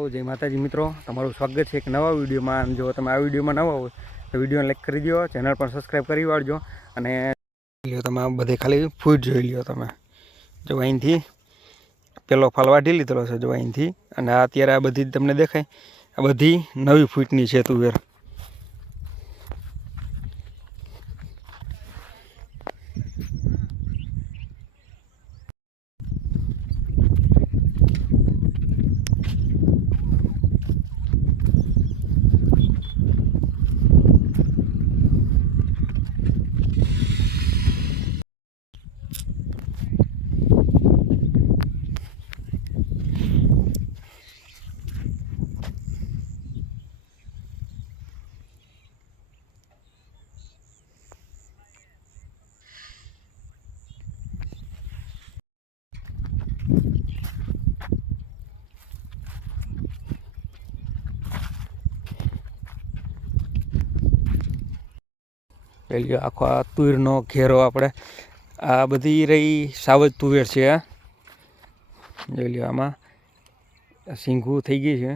Hello જય માતાજી મિત્રો. તમારું સ્વાગત છે એક નવા વિડીયોમાં. જો તમે આ વિડીયોમાં નવા હોય, તો વિડીયોને લાઈક કરી દો ચેનલ પણ સબસ્ક્રાઈબ કરી વાળજો. અને લ્યો તમે આ બધે ખાલી ફૂટ જોઈ લ્યો તમે. જો અહીંથી પેલો ફાલ વાઢી લીધેલો છે, જો અહીંથી. અને અત્યારે આ બધી તમને દેખાય. આ બધી નવી ફૂટની છે તુવેર પેલી આખો આ તુવેરનો ઘેરો આપણે. આ બધી રહી સાવજ તુવેર છે આ જોઈ લ્યો આમાં. સિંગું થઈ ગઈ છે.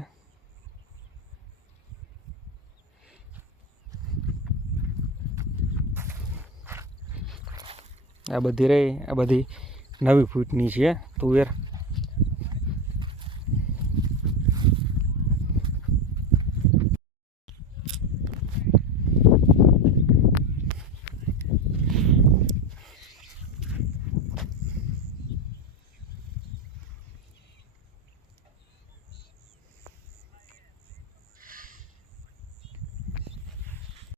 આ બધી રહી, આ બધી નવી ફૂટની છે તુવેર.